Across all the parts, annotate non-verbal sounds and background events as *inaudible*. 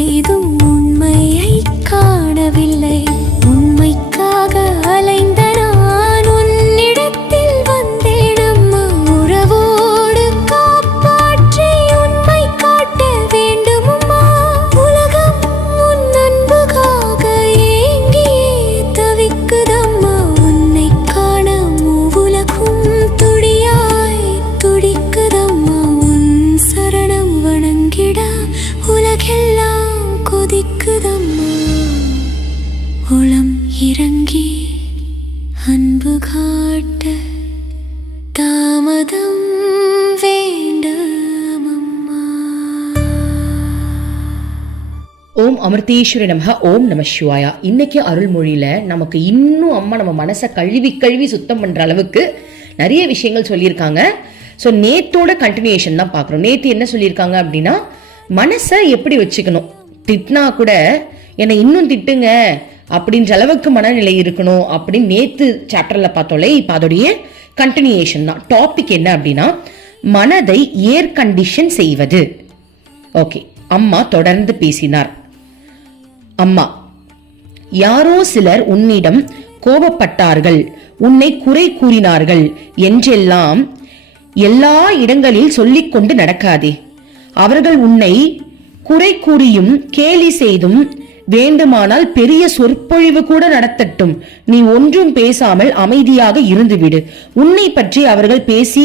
செய்தும் உண்மையை காணவில்லை. உண்மைக்காக அலைந்த நான் உன்னிடத்தில் வந்தேனம்மா உறவோடு காப்பாற்றி உண்மை காட்ட வேண்டுமம்மா உலகம் உன் அன்புக்காக ஏங்கியே தவிக்குதம்மா உன்னை காண உலகும் துடியாய் துடிக்குதம்மா உன் சரணம் வணங்கிட உலகெல்லாம் கொதிக்குதம்மா உளம் இறங்கி அன்பு காட்ட தாமதம் ஓம் அமிர்தேஸ்வர நமக ஓம் நம சிவாயா. இன்னைக்கு அருள்மொழியில நமக்கு இன்னும் அம்மா நம்ம மனசை கழுவி கழுவி சுத்தம் பண்ற அளவுக்கு நிறைய விஷயங்கள் சொல்லியிருக்காங்க. ஸோ நேத்தோட கண்டினியூஷன் தான் பார்க்குறோம். நேற்று என்ன சொல்லியிருக்காங்க அப்படின்னா மனசை எப்படி வச்சுக்கணும்? திட்டினா கூட என்னை இன்னும் திட்டுங்க. அப்படின்ற அளவுக்கு மனநிலை இருக்கணும். அப்படின்னு நேத்து சாப்டர்ல பார்த்தோம்ல இப்போ அதோடைய கண்டினியூஷன் தான். டாபிக் என்ன அப்படின்னா மனதை ஏர் கண்டிஷன் செய்வது. ஓகே அம்மா தொடர்ந்து பேசினார். அம்மா யாரோ சிலர் உன்னிடம் கோபப்பட்டார்கள் உன்னை குறை கூறினார்கள் என்றெல்லாம் எல்லா இடங்களில் சொல்லிக்கொண்டு நடக்காதே. அவர்கள் உன்னை குறை கூறியும் கேலி செய்தும் வேண்டுமானால் பெரிய சொற்பொழிவு கூட நடத்தட்டும். நீ ஒன்றும் பேசாமல் அமைதியாக இருந்துவிடு. உன்னை பற்றி அவர்கள் பேசி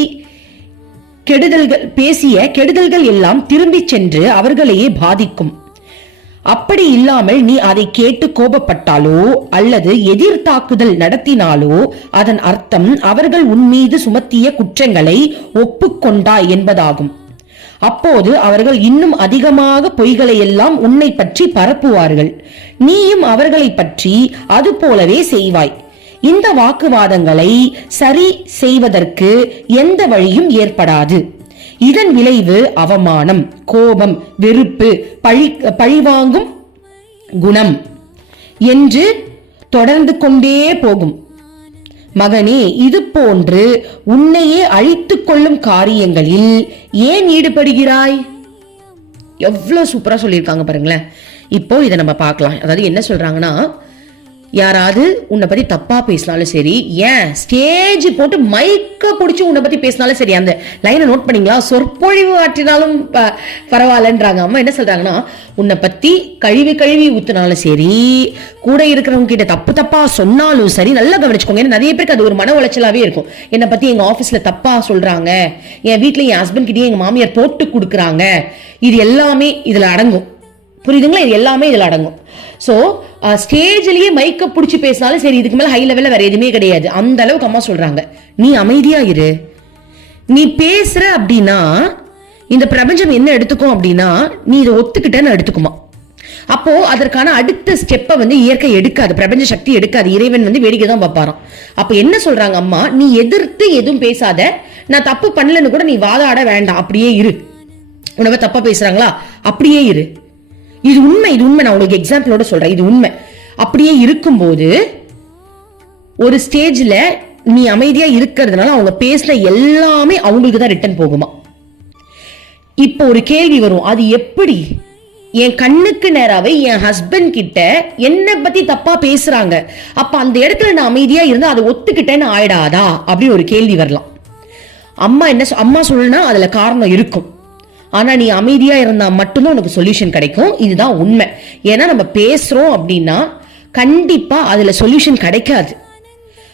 கெடுதல்கள் பேசிய கெடுதல்கள் எல்லாம் திரும்பிச் சென்று அவர்களையே பாதிக்கும். அப்படி இல்லாமல் நீ அதை கேட்டு கோபப்பட்டாலோ அல்லது எதிர் தாக்குதல் நடத்தினாலோ அதன் அர்த்தம் அவர்கள் உன் மீது சுமத்திய குற்றங்களை ஒப்புக்கொண்டாய் என்பதாகும். அப்போது அவர்கள் இன்னும் அதிகமாக பொய்களை எல்லாம் உன்னை பற்றி பரப்புவார்கள். நீயும் அவர்களை பற்றி அது போலவே செய்வாய். இந்த வாக்குவாதங்களை சரி செய்வதற்கு எந்த வழியும் ஏற்படாது. இதன் விளைவு அவமானம் கோபம் வெறுப்பு பழி பழிவாங்கும் குணம். என்று தொடர்ந்து கொண்டே போகும். மகனே இது போன்று உன்னையே அழித்துக் கொள்ளும் காரியங்களில் ஏன் ஈடுபடுகிறாய்? எவ்வளவு சூப்பரா சொல்லியிருக்காங்க பாருங்களேன். இப்போ இதை நம்ம பார்க்கலாம். அதாவது என்ன சொல்றாங்கன்னா யாராவது உன்னை பத்தி தப்பா பேசினாலும் சரி ஏன் ஸ்டேஜ் போட்டு மைக்க பிடிச்சி உன்னை பத்தி பேசினாலும் சரி அந்த லைனை நோட் பண்ணீங்களா? சொற்பொழிவு ஆற்றினாலும் ப- பரவாயில்லன்றாங்க. அம்மா என்ன சொல்றாங்கன்னா உன்னை பத்தி கழுவி கழுவி ஊத்தினாலும் சரி கூட இருக்கிறவங்க கிட்ட தப்பு தப்பா சொன்னாலும் சரி நல்லா கவனிச்சுக்கோங்க. ஏன்னா நிறைய பேருக்கு அது ஒரு மன உளைச்சலாவே இருக்கும். என்னை பத்தி எங்க ஆபீஸ்ல தப்பா சொல்றாங்க. என் வீட்டுல என் ஹஸ்பண்ட் கிட்டயே எங்க மாமியார் போட்டு கொடுக்குறாங்க. இது எல்லாமே இதுல அடங்கும். புரியுதுங்களா? இது எல்லாமே இதுல அடங்கும். ஸோ ஸ்டேஜ்லயே மைக்கை பிடிச்சி பேசினாலும் சரி இதுக்கு மேலே ஹை லெவலில் வேற எதுவுமே கிடையாது. அந்த அளவுக்கு அம்மா சொல்றாங்க. நீ அமைதியாக இரு. நீ பேசுற அப்படின்னா இந்த பிரபஞ்சம் என்ன எடுத்துக்கும் அப்படின்னா நீ இதை ஒத்துக்கிட்டேன்னு எடுத்துக்குமா. அப்போ அதற்கான அடுத்த ஸ்டெப்பை வந்து இயற்கை எடுக்காது பிரபஞ்ச சக்தி எடுக்காது. இறைவன் வந்து வேடிக்கை தான் பார்ப்பாராம். அப்போ என்ன சொல்றாங்க அம்மா? நீ எதிர்த்து எதுவும் பேசாத. நான் தப்பு பண்ணலன்னு கூட நீ வாதாட வேண்டாம். அப்படியே இரு. உணவை தப்பா பேசுறாங்களா? அப்படியே இரு. இது உண்மை இது உண்மை. நான் உங்களுக்கு எக்ஸாம்பிளோட சொல்றேன். இது உண்மை. அப்படியே இருக்கும்போது ஒரு ஸ்டேஜ்ல நீ அமைதியா இருக்கிறதுனால அவங்க பேசின எல்லாமே அவங்களுக்கு தான் ரிட்டர்ன் போகுமா? இப்போ ஒரு கேள்வி வரும். அது எப்படி? என் கண்ணுக்கு நேராவே என் ஹஸ்பண்ட் கிட்ட என்னை பத்தி தப்பா பேசுறாங்க. அப்ப அந்த இடத்துல நான் அமைதியா இருந்தா அதை ஒத்துக்கிட்டேன்னு ஆயிடாதா? அப்படின்னு ஒரு கேள்வி வரலாம். அம்மா என்ன அம்மா சொல்லுனா அதுல காரணம் இருக்கும். ஆனா நீ அமைதியா இருந்தா மட்டும்தான் உனக்கு சொல்யூஷன் கிடைக்கும். இதுதான் உண்மை. ஏன்னா நம்ம பேசுறோம் அப்படின்னா கண்டிப்பா அதுல சொல்யூஷன் கிடைக்காது.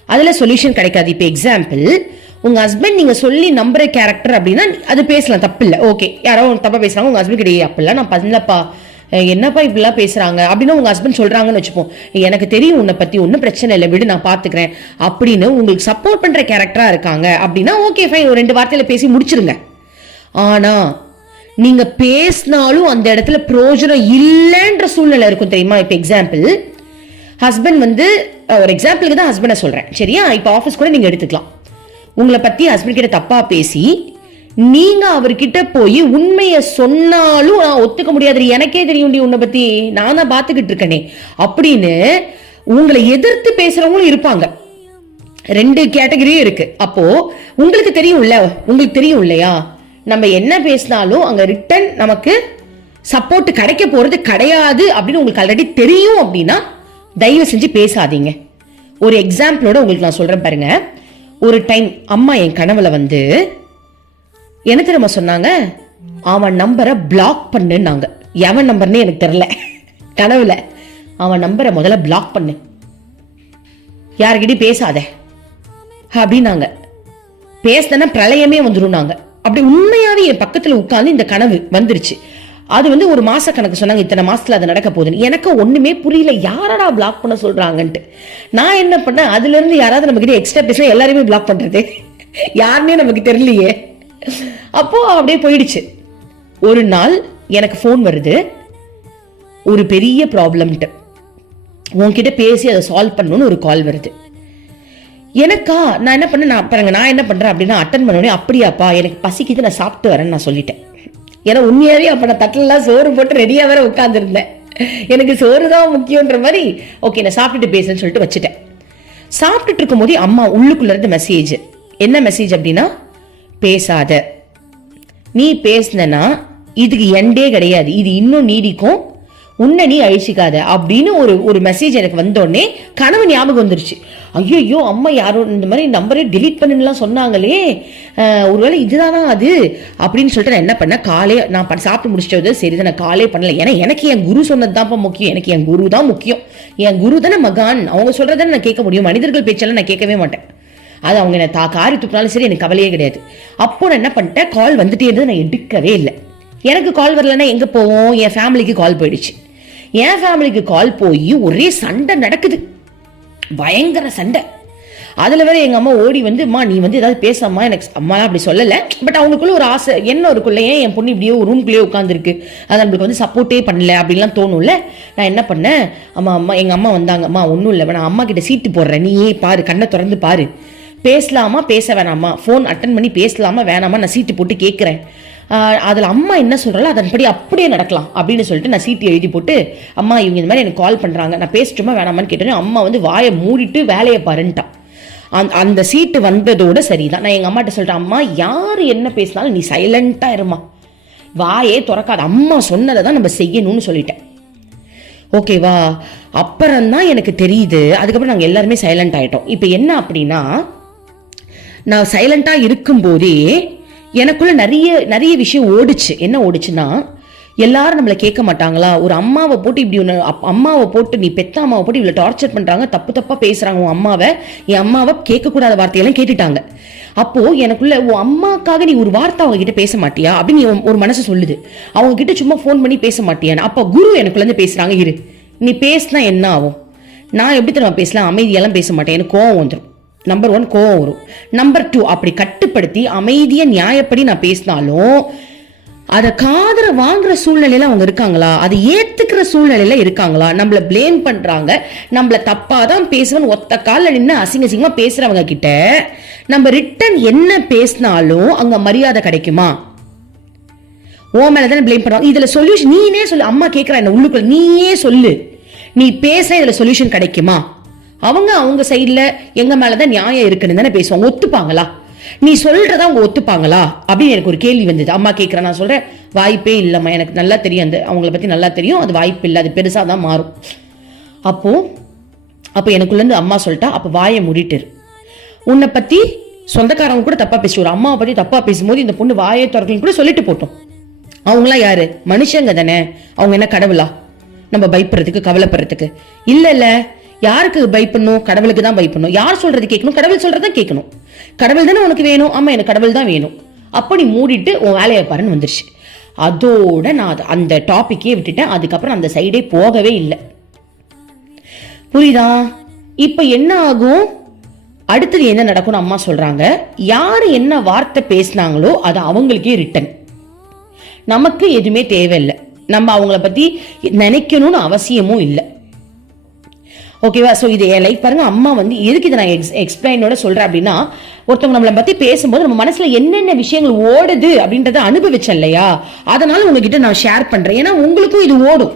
அதுல சொல்யூஷன் கிடைக்காது. இப்போ எக்ஸாம்பிள் உங்க ஹஸ்பண்ட் நீங்க சொல்லி நம்புற கேரக்டர் அப்படின்னா அது பேசலாம். தப்பு இல்லை. ஓகே யாரோ உனக்கு தப்பா பேசுறாங்க. உங்க ஹஸ்பண்ட் கிடையாது அப்படிலாம் நான் பண்ணலப்பா. என்னப்பா இப்படிலாம் பேசுறாங்க? அப்படின்னு உங்க ஹஸ்பண்ட் சொல்றாங்கன்னு வச்சுப்போம். எனக்கு தெரியும் உன்னை பத்தி. ஒன்றும் பிரச்சனை இல்லை. விடு நான் பாத்துக்கிறேன். அப்படின்னு உங்களுக்கு சப்போர்ட் பண்ற கேரக்டரா இருக்காங்க அப்படின்னா ஓகே ஃபைன் ஒரு ரெண்டு வார்த்தையில பேசி முடிச்சிருங்க. ஆனா நீங்க பேசினாலும் அந்த இடத்துல பிரயோஜனம் இல்லைன்ற சூழ்நிலை இருக்கும் தெரியுமா? இப்போ எக்ஸாம்பிள் ஹஸ்பண்ட் வந்து ஒரு எக்ஸாம்பிளுக்கு தான் ஹஸ்பண்டை சொல்கிறேன் சரியா? இப்போ ஆஃபீஸ் கூட நீங்கள் எடுத்துக்கலாம். உங்களை பற்றி ஹஸ்பண்ட் கிட்ட தப்பாக பேசி நீங்கள் அவர்கிட்ட போய் உண்மையை சொன்னாலும் நான் ஒத்துக்க முடியாது. எனக்கே தெரியும் உன்னை பற்றி நான் தான் பார்த்துக்கிட்டு இருக்கேனே. அப்படின்னு உங்களை எதிர்த்து பேசுகிறவங்களும் இருப்பாங்க. ரெண்டு கேட்டகரியும் இருக்கு. அப்போ உங்களுக்கு தெரியும்ல உங்களுக்கு தெரியும் இல்லையா? நம்ம என்ன பேசினாலும் அங்கே ரிட்டன் நமக்கு சப்போர்ட் கிடைக்க போகிறது கிடையாது அப்படின்னு உங்களுக்கு ஆல்ரெடி தெரியும் அப்படின்னா தயவு செஞ்சு பேசாதீங்க. ஒரு எக்ஸாம்பிளோட உங்களுக்கு நான் சொல்கிறேன் பாருங்க. ஒரு டைம் அம்மா என் கனவுல வந்து என்ன தெரியுமா சொன்னாங்க? அவன் நம்பரை பிளாக் பண்ணுன்னாங்க. எவன் நம்பர்னு எனக்கு தெரில கனவுல. அவன் நம்பரை முதல்ல பிளாக் பண்ணு. யார்கிட்டயும் பேசாத. அப்படின்னாங்க. பேசினா பிரளயமே வந்துடும் நாங்கள் அப்படி உண்மையாவே என் பக்கத்துல உட்கார்ந்து இந்த கனவு வந்துருச்சு. அது வந்து ஒரு மாச கணக்கு சொன்னாங்க இத்தனை மாசத்துல அது நடக்க போகுதுன்னு. எனக்கு ஒண்ணுமே புரியல யாரடா பிளாக் பண்ண சொல்றாங்கன்ட்டு. நான் என்ன பண்ணேன் அதுல இருந்து யாராவது நம்ம கிட்ட எக்ஸ்ட்ரா பேச எல்லாருமே பிளாக் பண்றது? யாருன்னே நமக்கு தெரியலையே. அப்போ அப்படியே போயிடுச்சு. ஒரு நாள் எனக்கு ஃபோன் வருது. ஒரு பெரிய ப்ராப்ளம்ட்டு உன்கிட்ட பேசி அதை சால்வ் பண்ணணும்னு ஒரு கால் வருது. எனக்கா நான் என்ன பண்ண நான் பாருங்க நான் என்ன பண்றேன் அப்படின்னா அட்டன் பண்ண உடனே அப்படியாப்பா எனக்கு பசிக்குது நான் சாப்பிட்டு வரேன்னு நான் சொல்லிட்டேன். ஏன்னா உண்மையாவே அப்ப நான் தட்டிலலாம் சோறு போட்டு ரெடியாக வேற உட்காந்துருந்தேன் எனக்கு சோறு தான் முக்கியன்ற மாதிரி ஓகே நான் சாப்பிட்டுட்டு பேசுன்னு சொல்லிட்டு வச்சுட்டேன். சாப்பிட்டுட்டு இருக்கும்போதே அம்மா உள்ளுக்குள்ள இருந்து மெசேஜ் என்ன மெசேஜ் அப்படின்னா பேசாத. நீ பேசினா இதுக்கு எண்டே கிடையாது. இது இன்னும் நீடிக்கும். உன்னை நீ அழிச்சிக்காத. அப்படின்னு ஒரு ஒரு மெசேஜ் எனக்கு வந்தோடனே கனவு ஞாபகம் வந்துருச்சு. ஐயோ அம்மா யாரோ இந்த மாதிரி நம்பரே டிலீட் பண்ணுன்னுலாம் சொன்னாங்களே. ஒருவேளை இதுதானா அது? அப்படின்னு சொல்லிட்டு நான் என்ன பண்ணேன்? காலே நான் சாப்பிட்டு முடிச்சிட்டது சரி நான் காலே பண்ணல. ஏன்னா எனக்கு என் குரு சொன்னது தான்ப்பா முக்கியம். எனக்கு என் குரு தான் முக்கியம். என் குரு தானே மகான். அவங்க சொல்றதானே நான் கேட்க முடியும். மனிதர்கள் பேச்செல்லாம் நான் கேட்கவே மாட்டேன். அது அவங்க என்ன தா காரி துப்பினாலும் சரி எனக்கு கவலையே கிடையாது. அப்போ நான் என்ன பண்ணிட்டேன்? கால் வந்துட்டே இருந்தது நான் எடுக்கவே இல்லை. எனக்கு கால் வரலன்னா எங்கே போவோம்? என் ஃபேமிலிக்கு கால் போயிடுச்சு. என் ஃபேமிலிக்கு கால் போய் ஒரே சண்டை நடக்குது. பயங்கர சண்டை. அதில் வேற எங்கள் அம்மா ஓடி வந்து அம்மா நீ வந்து ஏதாவது பேசாமா எனக்கு அம்மா அப்படி சொல்லலை. பட் அவங்களுக்குள்ள ஒரு ஆசை என்ன இருக்குல்ல ஏன் என் பொண்ணு இப்படியே ஒரு ரூம்குள்ளேயே உட்காந்துருக்கு அது நம்மளுக்கு வந்து சப்போர்ட்டே பண்ணல. அப்படின்லாம் தோணும்ல. நான் என்ன பண்ணேன்? அம்மா அம்மா எங்கள் அம்மா வந்தாங்க. அம்மா ஒன்றும் இல்லை. நான் அம்மா கிட்ட சீட்டு போடுறேன். நீயே பாரு கண்ணை திறந்து பாரு. பேசலாமா? பேச வேணாமா? ஃபோன் அட்டன் பண்ணி பேசலாமா? வேணாமா? நான் சீட்டு போட்டு கேட்குறேன் அதில் அம்மா என்ன சொல்கிறாலோ அதன்படி அப்படியே நடக்கலாம் அப்படின்னு சொல்லிட்டு நான் சீட்டு எழுதி போட்டு அம்மா இவங்க இந்த மாதிரி எனக்கு கால் பண்ணுறாங்க நான் பேசட்டுமா வேணாமான்னு கேட்டேன் அம்மா வந்து வாயை மூடிட்டு வேலையை பாருன்ட்டான் அந்த அந்த சீட்டு வந்ததோட சரிதான். நான் எங்கள் அம்மாட்ட சொல்லிட்டேன் அம்மா யார் என்ன பேசினாலும் நீ சைலண்ட்டாக இருமா. வாயே திறக்காத. அம்மா சொன்னதை தான் நம்ம செய்யணும்னு சொல்லிட்டேன். ஓகேவா அப்புறம்தான் எனக்கு தெரியுது. அதுக்கப்புறம் நாங்கள் எல்லாருமே சைலண்ட் ஆகிட்டோம் இப்போ என்ன அப்படின்னா நான் சைலண்டாக இருக்கும்போதே எனக்குள்ள நிறைய நிறைய விஷயம் ஓடுச்சு. என்ன ஓடுச்சுன்னா எல்லாரும் நம்மளை கேட்க மாட்டாங்களா? ஒரு அம்மாவை போட்டு இப்படி ஒன்று அம்மாவை போட்டு நீ பெத்த அம்மாவை போட்டு இவ்வளோ டார்ச்சர் பண்ணுறாங்க தப்பு தப்பாக பேசுகிறாங்க உன் அம்மாவை. என் அம்மாவை கேட்கக்கூடாத வார்த்தையெல்லாம் கேட்டுட்டாங்க. அப்போது எனக்குள்ள உன் அம்மாக்காக நீ ஒரு வார்த்தை அவங்க கிட்ட பேச மாட்டியா? அப்படின்னு ஒரு- மனசு சொல்லுது. அவங்க கிட்ட சும்மா ஃபோன் பண்ணி பேச மாட்டியான்னு. அப்போ குரு எனக்குள்ளேருந்து பேசுகிறாங்க இரு. நீ பேசினா என்ன ஆகும்? நான் எப்படி தெரியுமா பேசலாம்? அமைதியெல்லாம் பேச மாட்டேன். எனக்கு கோவம் வந்துடும் நம்பர் ஒன் கோவம் வரும். நம்பர் டூ அப்படி கட்டுப்படுத்தி அமைதியை நியாயப்படி நான் பேசினாலும் அதை காதல வாங்குற சூழ்நிலையில அவங்க இருக்காங்களா? அதை ஏத்துக்கிற சூழ்நிலையில இருக்காங்களா? நம்மள ப்ளேம் பண்றாங்க. நம்மள தப்பா தான் பேசுவேன் ஒத்த காலில் நின்று அசிங்க அசிங்கமா பேசுறவங்க கிட்ட நம்ம ரிட்டன் என்ன பேசினாலும் அங்க மரியாதை கிடைக்குமா? ஓ மேல தானே ப்ளேம் பண்ணுவாங்க. இதுல சொல்யூஷன் நீனே சொல்லு. அம்மா கேட்கறா என்ன உள்ளுக்குள்ள நீயே சொல்லு. நீ பேச இதுல சொல்யூஷன் கிடைக்குமா? அவங்க அவங்க சைடுல எங்க மேலதான் நியாயம் இருக்குன்னு தானே பேசுவாங்க. ஒத்துப்பாங்களா? நீ சொல்றதா அவங்க ஒத்துப்பாங்களா? அப்படின்னு எனக்கு ஒரு கேள்வி வந்தது. அம்மா கேட்குறேன் நான் சொல்றேன் வாய்ப்பே இல்லம்மா. எனக்கு நல்லா தெரியும். அந்த அவங்கள பத்தி நல்லா தெரியும். அது வாய்ப்பு இல்லை. அது பெருசா தான் மாறும். அப்போ அப்போ எனக்குள்ளேருந்து அம்மா சொல்லிட்டா அப்போ வாயை மூடிட்டு உன்னை பற்றி சொந்தக்காரங்க கூட தப்பாக பேசி ஒரு அம்மாவை பற்றி தப்பாக பேசும்போது இந்த பொண்ணு வாயை திறக்கலன்னு கூட சொல்லிட்டு போட்டோம். அவங்களாம் யாரு? மனுஷங்க தானே. அவங்க என்ன கடவுளா? நம்ம பயப்படுறதுக்கு கவலைப்படுறதுக்கு. இல்லை இல்லை. யாருக்கு பயப்படணும்? கடவுளுக்கு தான் பயப்படணும். யார் சொல்றது கேட்கணும்? கடவுள் சொல்றதை கேட்கணும். கடவுள் தானே உனக்கு வேணும்? ஆமா எனக்கு கடவுள் தான் வேணும். அப்போ நீ மூடிட்டு உன் வேலையை பாருன்னு வந்துருச்சு. அதோட நான் அந்த டாப்பிக்கே விட்டுட்டேன். அதுக்கப்புறம் அந்த சைடே போகவே இல்லை. புரியுதா? இப்போ என்ன ஆகும்? அடுத்தது என்ன நடக்கும்னு அம்மா சொல்றாங்க. யார் என்ன வார்த்தை பேசினாங்களோ அது அவங்களுக்கே ரிட்டன் நமக்கு எதுவுமே தேவையில்லை. நம்ம அவங்கள பத்தி நினைக்கணும்னு அவசியமும் இல்லை. ஓகேவா ஸோ இது என் லைஃப் பாருங்க. அம்மா வந்து எதுக்கு இதை நான் எக்ஸ் எக்ஸ்பிளைனோட சொல்கிறேன் அப்படின்னா ஒருத்தவங்க நம்மளை பற்றி பேசும்போது நம்ம மனசில் என்னென்ன விஷயங்கள் ஓடுது அப்படின்றத அனுபவிச்சேன் இல்லையா? அதனால உங்ககிட்ட நான் ஷேர் பண்ணுறேன் ஏன்னா உங்களுக்கும் இது ஓடும்.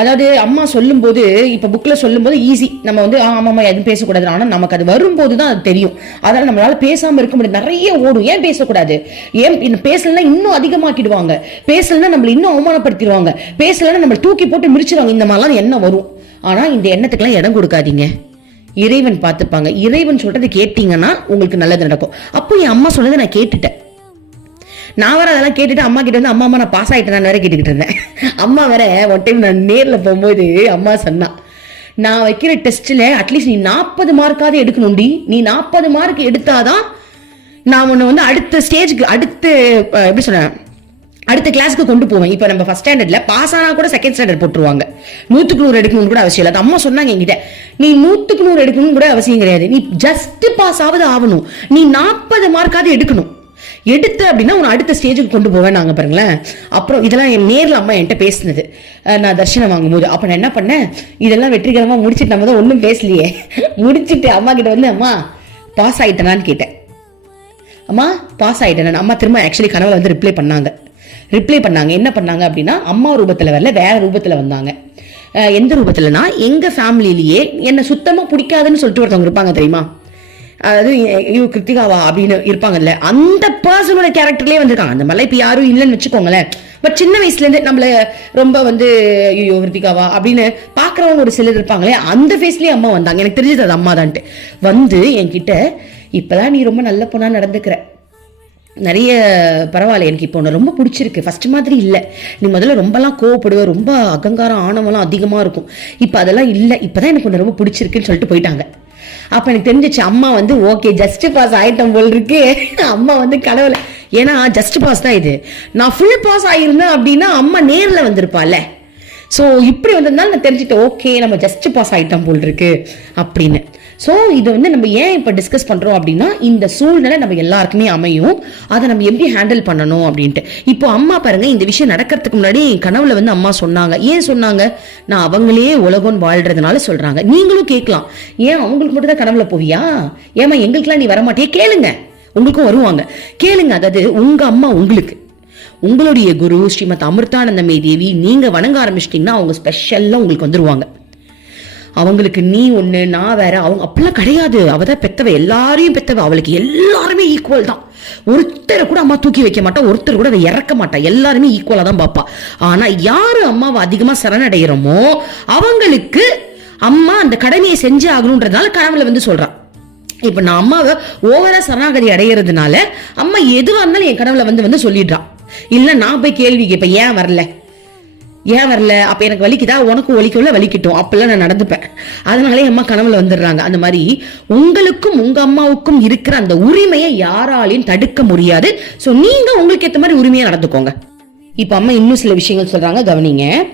அதாவது அம்மா சொல்லும்போது இப்போ புக்கில் சொல்லும்போது ஈஸி நம்ம வந்து ஆமாம் அம்மா எதுவும் பேசக்கூடாது ஆனால் நமக்கு அது வரும்போது தான் அது தெரியும். அதனால் நம்மளால் பேசாமல் இருக்க முடியாது. நிறைய ஓடும். ஏன் பேசக்கூடாது? ஏன் பேசலைன்னா இன்னும் அதிகமாக்கிடுவாங்க. பேசலைன்னா நம்மளை இன்னும் அவமானப்படுத்திடுவாங்க. பேசலைன்னா நம்மளை தூக்கி போட்டு மிரிச்சிடுவாங்க இந்த மாதிரிலாம் எண்ணம் வரும்? ஆனால் இந்த எண்ணத்துக்கெல்லாம் இடம் கொடுக்காதீங்க. இறைவன் பார்த்துப்பாங்க. இறைவன் சொல்றது கேட்டீங்கன்னா உங்களுக்கு நல்லது நடக்கும். அப்போ என் அம்மா சொன்னதை நான் கேட்டுட்டேன். நான் வேற அதெல்லாம் கேட்டுட்டு அம்மா கிட்ட வந்து அம்மா அம்மா நான் பாஸ் ஆயிட்டேன் வேற கேட்டுக்கிட்டு இருந்தேன். *laughs* அம்மா வேற ஒன் டைம் நான் நேரில் போகும்போது அம்மா சொன்னா நான் வைக்கிற டெஸ்ட்டில் அட்லீஸ்ட் நீ நாற்பது மார்க்காவது எடுக்கணும்டி. நீ நாற்பது மார்க் எடுத்தாதான் நான் உன்னை வந்து அடுத்த ஸ்டேஜுக்கு அடுத்து எப்படி சொன்னேன் அடுத்த கிளாஸ்க்கு கொண்டு போவேன். இப்போ நம்ம ஃபஸ்ட் ஸ்டாண்டர்ட்ல பாஸ் ஆனா கூட செகண்ட் ஸ்டாண்டர்ட் போட்டுருவாங்க. நூற்றுக்கு நூறு எடுக்கணும்னு கூட அவசியம் இல்லை. அம்மா சொன்னாங்க என்கிட்ட. நீ நூற்றுக்கு நூறு எடுக்கணும்னு கூட அவசியம் கிடையாது. நீ ஜஸ்ட் பாஸ் ஆவது ஆகணும். நீ நாற்பது மார்க்காவது எடுக்கணும். எடுத்து அப்படின்னா உன்னை அடுத்த ஸ்டேஜுக்கு கொண்டு போவேன் நாங்க பாருங்களேன். அப்புறம் இதெல்லாம் என் நேரில் அம்மா என்கிட்ட பேசினது. நான் தர்ஷனம் வாங்கும்போது. அப்போ நான் என்ன பண்ணேன்? இதெல்லாம் வெற்றிகரமாக முடிச்சிட்டு நம்ம தான் ஒன்றும் பேசலையே. முடிச்சிட்டு அம்மா கிட்ட வந்து அம்மா பாஸ் ஆகிட்டேனான்னு கேட்டேன். அம்மா பாஸ் ஆகிட்டேன் அம்மா திரும்ப ஆக்சுவலி கனவுல வந்து ரிப்ளை பண்ணாங்க. ரிப்ளை பண்ணாங்க. என்ன பண்ணாங்க அப்படின்னா அம்மா ரூபத்தில் வரல வேற ரூபத்தில் வந்தாங்க. எந்த ரூபத்தில்னா எங்கள் ஃபேமிலியிலேயே என்னை சுத்தமாக பிடிக்காதுன்னு சொல்லிட்டு ஒருத்தவங்க இருப்பாங்க தெரியுமா? அதாவது ஐயோ கிருத்திகாவா அப்படின்னு இருப்பாங்கல்ல அந்த பர்சனோட கேரக்டர்லேயே வந்திருக்காங்க. அந்த மாதிரிலாம் இப்போ யாரும் இல்லைன்னு வச்சுக்கோங்களேன். பட் சின்ன வயசுலேருந்து நம்மளை நம்மள ரொம்ப வந்து ஐயோ கிருத்திகாவா அப்படின்னு பார்க்குறவங்க ஒரு சிலர் இருப்பாங்களே அந்த ஃபேஸ்லேயே அம்மா வந்தாங்க. எனக்கு தெரிஞ்சது அது அம்மா தான்ட்டு வந்து என்கிட்ட இப்போதான் நீ ரொம்ப நல்ல பொண்ணாக நடந்துக்கிற. நிறைய பரவாயில்ல. எனக்கு இப்போ ஒன்று ரொம்ப பிடிச்சிருக்கு. ஃபர்ஸ்ட் மாதிரி இல்லை. நீ முதல்ல ரொம்பலாம் கோவப்படுவ. ரொம்ப அகங்காரம் ஆணவம்லாம் அதிகமாக இருக்கும். இப்போ அதெல்லாம் இல்லை. இப்போ தான் எனக்கு உன்னை ரொம்ப பிடிச்சிருக்குன்னு சொல்லிட்டு போயிட்டாங்க. அப்போ எனக்கு தெரிஞ்சிச்சு அம்மா வந்து ஓகே ஜஸ்ட் பாஸ் ஆயிட்டம் போல் இருக்கு. அம்மா வந்து கடவுளை. ஏன்னா ஜஸ்ட் பாஸ் தான் இது. நான் ஃபுல் பாஸ் ஆகியிருந்தேன் அப்படின்னா அம்மா நேரில் வந்திருப்பாள்ல. ஸோ இப்படி வந்திருந்தாலும் நான் தெரிஞ்சுட்டேன் ஓகே நம்ம ஜஸ்ட் பாஸ் ஆகிட்டோம் போல் இருக்கு. அப்படின்னு. ஸோ இதை வந்து நம்ம ஏன் இப்போ டிஸ்கஸ் பண்ணுறோம் அப்படின்னா இந்த சூழ்நிலை நம்ம எல்லாருக்குமே அமையும். அதை நம்ம எப்படி ஹேண்டில் பண்ணணும் அப்படின்ட்டு. இப்போ அம்மா பாருங்க இந்த விஷயம் நடக்கிறதுக்கு முன்னாடி கனவுல வந்து அம்மா சொன்னாங்க. ஏன் சொன்னாங்க? நான் அவங்களே உலகம் வாழ்றதுனால சொல்கிறாங்க நீங்களும் கேட்கலாம். ஏன் அவங்களுக்கு மட்டும் தான் கனவுல போவியா? ஏமா எங்களுக்குலாம் நீ வரமாட்டியே? கேளுங்க. உங்களுக்கும் வருவாங்க. கேளுங்க அதாவது உங்க அம்மா உங்களுக்கு. உங்களுடைய குரு ஸ்ரீமத் அமிர்தானந்தமே தேவி நீங்க வணங்க ஆரம்பிச்சிட்டீங்கன்னா அவங்க ஸ்பெஷல்லாம் உங்களுக்கு வந்துருவாங்க. அவங்களுக்கு நீ ஒன்று நான் வேற அவங்க அப்படிலாம் கிடையாது. அவ தான் பெத்தவ எல்லாரையும் பெத்தவ. அவளுக்கு எல்லாருமே ஈக்குவல் தான். ஒருத்தரை கூட அம்மா தூக்கி வைக்க மாட்டா ஒருத்தர் கூட அதை இறக்க மாட்டா. எல்லாருமே ஈக்குவலாக தான் பார்ப்பா ஆனால் யார் அம்மாவை அதிகமாக சரணடைகிறோமோ அவங்களுக்கு அம்மா அந்த கடமையை செஞ்சு ஆகணுன்றதுனால கனவுல வந்து சொல்கிறான் இப்போ நான் அம்மாவை ஓவரா சரணாகதி அடையிறதுனால அம்மா எதுவாக இருந்தாலும் என் கனவுல வந்து வந்து சொல்லிடுறான் இல்லை நான் போய் கேள்வி கேட்பேன் ஏன் வரல? ஏன் வரல? அப்போ எனக்கு வலிக்குதா? உனக்கு வலிக்கல வலிக்கட்டும். அப்பெல்லாம் நான் நடந்துப்பேன். அதனாலே அம்மா கனவுல வந்துடுறாங்க. அந்த மாதிரி உங்களுக்கும் உங்க அம்மாவுக்கும் இருக்கிற அந்த உரிமையை யாராலையும் தடுக்க முடியாது. ஸோ நீங்க உங்களுக்கு ஏற்ற மாதிரி உரிமையா நடந்துக்கோங்க. இப்போ அம்மா இன்னும் சில விஷயங்கள் சொல்றாங்க. கவனிங்க.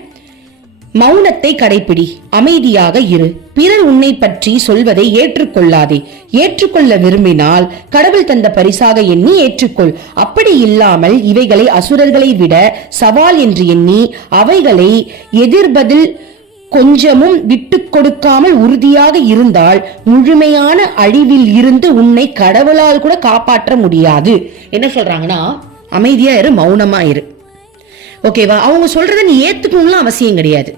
மௌனத்தை கடைப்பிடி அமைதியாக இரு. பிறர் உன்னை பற்றி சொல்வதை ஏற்றுக்கொள்ளாதே. ஏற்றுக்கொள்ள விரும்பினால் கடவுள் தந்த பரிசாக எண்ணி ஏற்றுக்கொள். அப்படி இல்லாமல் இவைகளை அசுரர்களை விட சவால் என்று எண்ணி அவைகளை எதிர்பதில் கொஞ்சமும் விட்டு கொடுக்காமல் உறுதியாக இருந்தால் முழுமையான அழிவில் இருந்து உன்னை கடவுளால் கூட காப்பாற்ற முடியாது. என்ன சொல்றாங்கன்னா அமைதியா இரு மௌனமா இரு. ஓகேவா அவங்க சொல்றத நீ ஏத்துக்கணும்லாம் அவசியம் கிடையாது.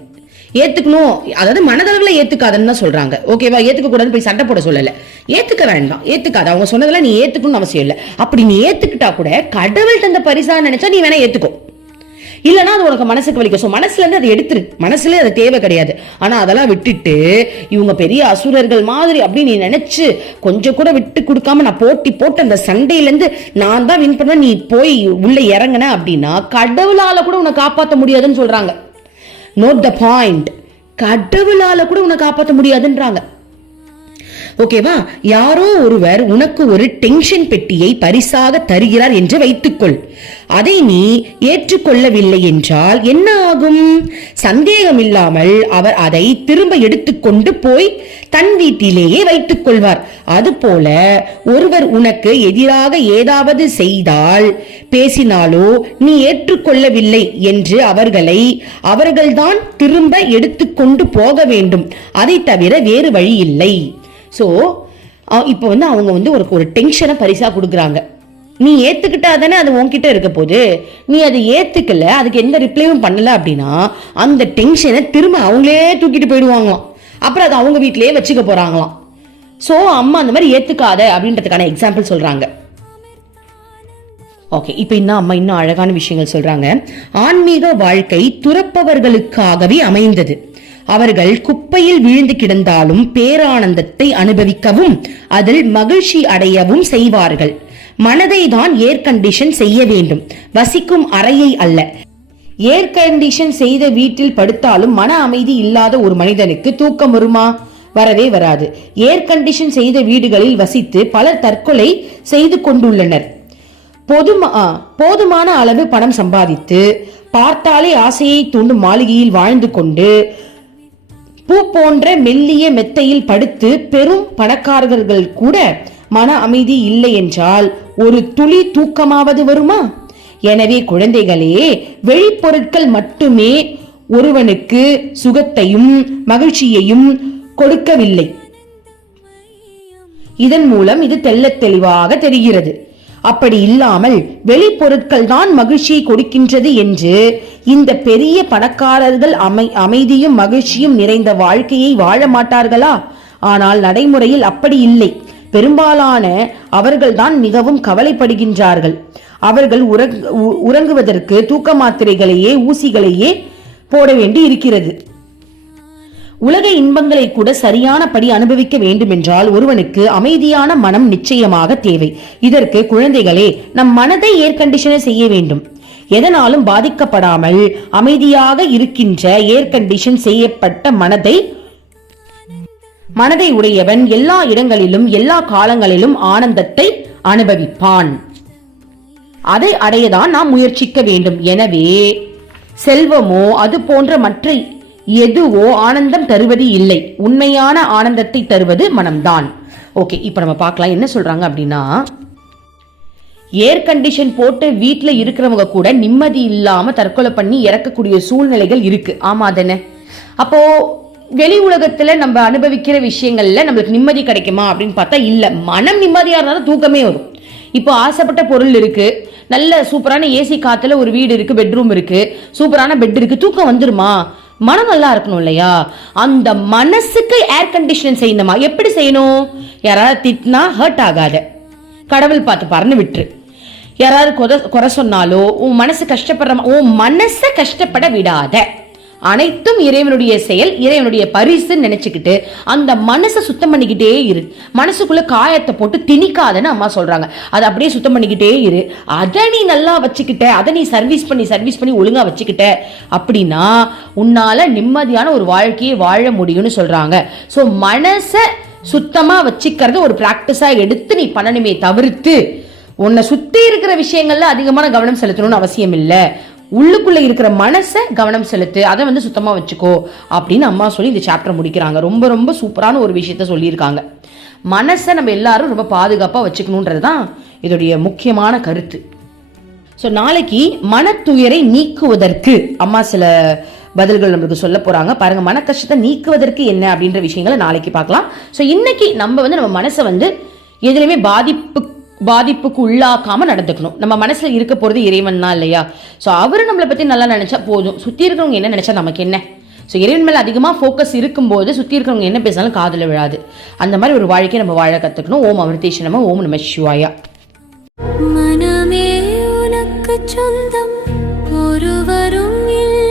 ஏத்துக்கணும். அதாவது மனதளவில் ஏத்துக்காதன்னு தான் சொல்றாங்க. ஓகேவா ஏத்துக்க கூடாதுன்னு போய் சண்டை போட சொல்லல. ஏத்துக்க வேண்டாம் ஏத்துக்காத. அவங்க சொன்னதெல்லாம் நீ ஏத்துக்கணும்னு அவசியம் இல்லை. அப்படி நீ ஏத்துக்கிட்டா கூட கடவுள் தந்த பரிசா நினைச்சா நீ வேணா ஏத்துக்கோ. இல்லைன்னா அது உனக்கு மனசுக்கு வலிக்கும். ஸோ மனசுல இருந்து அதை எடுத்துரு. மனசுல அது தேவை கிடையாது. ஆனா அதெல்லாம் விட்டுட்டு இவங்க பெரிய அசுரர்கள் மாதிரி அப்படின்னு நீ நினைச்சு கொஞ்சம் கூட விட்டு கொடுக்காம நான் போட்டி போட்டு அந்த சண்டையில இருந்து நான் தான் வின் பண்ண நீ போய் உள்ள இறங்குன அப்படின்னா கடவுளால கூட உன்னை காப்பாற்ற முடியாதுன்னு சொல்றாங்க. நோட் த பாயிண்ட் கடவுளால கூட உன்னை காப்பாற்ற முடியாதுன்றாங்க. ஓகேவா யாரோ ஒருவர் உனக்கு ஒரு டென்ஷன் பெட்டியை பரிசாக தருகிறார் என்று வைத்துக்கொள். அதை நீ ஏற்றுக்கொள்ளவில்லை என்றால் என்ன ஆகும்? சந்தேகம் இல்லாமல் அவர் அதை திரும்ப எடுத்துக்கொண்டு போய் தன் வீட்டிலேயே வைத்துக் கொள்வார் அதுபோல ஒருவர் உனக்கு எதிராக ஏதாவது செய்தால் பேசினாலோ நீ ஏற்றுக்கொள்ளவில்லை என்று அவர்களை அவர்கள்தான் திரும்ப எடுத்துக்கொண்டு போக வேண்டும். அதை தவிர வேறு வழி இல்லை. ஸோ இப்போ வந்து அவங்க வந்து ஒரு ஒரு டென்ஷனை பரிசாக கொடுக்குறாங்க. நீ ஏற்றுக்கிட்டா தானே அது உன்கிட்ட இருக்க போகுது. நீ அதை ஏற்றுக்கல அதுக்கு எந்த ரிப்ளையும் பண்ணலை அப்படின்னா அந்த டென்ஷனை திரும்ப அவங்களே தூக்கிட்டு போயிடுவாங்களாம். அப்புறம் அதை அவங்க வீட்டிலேயே வச்சுக்க போகிறாங்களாம் ஸோ அம்மா அந்த மாதிரி ஏற்றுக்காத அப்படின்றதுக்கான எக்ஸாம்பிள் சொல்கிறாங்க ஓகே இப்போ இன்னும் அம்மா இன்னும் அழகான விஷயங்கள் சொல்கிறாங்க ஆன்மீக வாழ்க்கை துறப்பவர்களுக்காகவே அமைந்தது. அவர்கள் குப்பையில் விழுந்து கிடந்தாலும் பேரானந்தத்தை அனுபவிக்கவும் அதில் மகிழ்ச்சி அடையவும் செய்வார்கள். மனதை தான் ஏர் கண்டிஷன் செய்ய வேண்டும். வசிக்கும் அறையை அல்ல. ஏர் கண்டிஷன் செய்த வீட்டில் படுத்தாலும் மன அமைதி இல்லாத ஒரு மனிதனுக்கு தூக்கம் வருமா? வரவே வராது. ஏர் கண்டிஷன் செய்த வீடுகளில் வசித்து பலர் தற்கொலை செய்து கொண்டுள்ளனர். பொதுமா போதுமான அளவு பணம் சம்பாதித்து பார்த்தாலே ஆசையை தூண்டும் மாளிகையில் வாழ்ந்து கொண்டு பூ போன்ற மெல்லிய மெத்தையில் படுத்து பெரும் பணக்காரர்கள் கூட மன அமைதி இல்லை என்றால் ஒரு துளி தூக்கமாவது வருமா? எனவே குழந்தைகளே வெளிப்பொருட்கள் மட்டுமே ஒருவனுக்கு சுகத்தையும் மகிழ்ச்சியையும் கொடுக்கவில்லை. இதன் மூலம் இது தெள்ளத் தெளிவாக தெரிகிறது. அப்படி இல்லாமல் வெளிப்பொருட்கள் தான் மகிழ்ச்சியை கொடுக்கின்றது என்று இந்த பெரிய பணக்காரர்கள் அமை அமைதியும் மகிழ்ச்சியும் நிறைந்த வாழ்க்கையை வாழ மாட்டார்களா? ஆனால் நடைமுறையில் அப்படி இல்லை. பெரும்பாலான அவர்கள்தான் மிகவும் கவலைப்படுகின்றார்கள். அவர்கள் உ- உறங்குவதற்கு தூக்க மாத்திரைகளையே ஊசிகளையே போட வேண்டி இருக்கிறது. உலக இன்பங்களை கூட சரியானபடி அனுபவிக்க வேண்டுமென்றால் ஒருவனுக்கு அமைதியான மனம் நிச்சயமாக தேவை. இதற்கு குழந்தைகளே நம் மனதை ஏர் கண்டிஷனர் செய்ய வேண்டும். எதனாலும் பாதிக்கப்படாமல் அமைதியாக இருக்கின்ற ஏர் கண்டிஷன் செய்யப்பட்ட மனதை மனதை உடையவன் எல்லா இடங்களிலும் எல்லா காலங்களிலும் ஆனந்தத்தை அனுபவிப்பான். அதை அடையதான் நாம் முயற்சிக்க வேண்டும். எனவே செல்வமோ அது போன்ற மற்ற எதுவோ ஆனந்தம் தருவது இல்லை. உண்மையான ஆனந்தத்தை தருவது மனம்தான். ஓகே இப்போ நம்ம பார்க்கலாம். என்ன சொல்றாங்க அப்படின்னா ஏர் கண்டிஷன் போட்டு வீட்டில் இருக்கிறவங்க கூட நிம்மதி இல்லாமல் தற்கொலை பண்ணி இறக்கக்கூடிய சூழ்நிலைகள் இருக்கு. ஆமா தானே அப்போ வெளி உலகத்துல நம்ம அனுபவிக்கிற விஷயங்கள்ல நம்மளுக்கு நிம்மதி கிடைக்குமா அப்படின்னு பார்த்தா இல்லை. மனம் நிம்மதியா இருந்தாலும் தூக்கமே வரும். இப்போ ஆசைப்பட்ட பொருள் இருக்கு. நல்ல சூப்பரான ஏசி காத்துல ஒரு வீடு இருக்கு பெட்ரூம் இருக்கு. சூப்பரான பெட் இருக்கு. தூக்கம் வந்துருமா? மனம் நல்லா இருக்கணும் இல்லையா? அந்த மனசுக்கு ஏர் கண்டிஷன் செய்யணுமா? எப்படி செய்யணும்? யாராவது திட்டினா ஹர்ட் ஆகாத. கடவுள் பார்த்து பறந்து விட்டுரு. யாராவது கொத குறை சொன்னாலோ உன் மனசு கஷ்டப்படுற உன் மனசை கஷ்டப்பட விடாத. அனைத்தும் இறைவனுடைய செயல் இறைவனுடைய பரிசுன்னு நினைச்சுக்கிட்டு அந்த மனசை சுத்தம் பண்ணிக்கிட்டே இரு. மனசுக்குள்ள காயத்தை போட்டு திணிக்காதன்னு அம்மா சொல்றாங்க. அதை அப்படியே சுத்தம் பண்ணிக்கிட்டே இரு. அதை நீ நல்லா வச்சுக்கிட்ட அதை நீ சர்வீஸ் பண்ணி சர்வீஸ் பண்ணி ஒழுங்கா வச்சுக்கிட்ட அப்படின்னா உன்னால நிம்மதியான ஒரு வாழ்க்கையை வாழ முடியும்னு சொல்றாங்க. ஸோ மனசை சுத்தமா வச்சுக்கிறது ஒரு பிராக்டிஸா எடுத்து நீ பண்ணணுமே தவிர்த்து உன்னை சுத்தி இருக்கிற விஷயங்கள்ல அதிகமான கவனம் செலுத்தணும்னு அவசியம் இல்லை உள்ளுக்குள்ளே இருக்கிற மனசை கவனம் செலுத்து அதை வந்து சுத்தமாக வச்சுக்கோ அப்படின்னு அம்மா சொல்லி இந்த சாப்டர் முடிக்கிறாங்க. ரொம்ப ரொம்ப சூப்பரான ஒரு விஷயத்த சொல்லியிருக்காங்க. மனசை நம்ம எல்லாரும் ரொம்ப பாதுகாப்பாக வச்சுக்கணுன்றது தான் இதோடைய முக்கியமான கருத்து. ஸோ நாளைக்கு மனத்துயரை நீக்குவதற்கு அம்மா சில பதில்கள் நம்மளுக்கு சொல்ல போறாங்க. பாருங்க மன கஷ்டத்தை நீக்குவதற்கு என்ன அப்படின்ற விஷயங்களை நாளைக்கு பார்க்கலாம். ஸோ இன்னைக்கு நம்ம வந்து நம்ம மனசை வந்து எதுலையுமே பாதிப்பு பாதிப்புக்கு உள்ளாக்காம நடந்துக்கணும். நம்ம மனசில் இருக்க போகிறது இறைவன் தான் இல்லையா? ஸோ அவர் நம்மளை பற்றி நல்லா நினச்சா போதும். சுற்றி இருக்கிறவங்க என்ன நினச்சா நமக்கு என்ன? ஸோ இறைவன் மேலே அதிகமாக ஃபோக்கஸ் இருக்கும்போது சுற்றி இருக்கிறவங்க என்ன பேசினாலும் காதில் விழாது. அந்த மாதிரி ஒரு வாழ்க்கையை நம்ம வாழ கற்றுக்கணும் ஓம் அமிர்தேஷ் நம்ம ஓம் நம சிவாயா. மனமே உனக்கு சொந்தம். ஒருவரும் இல்லை.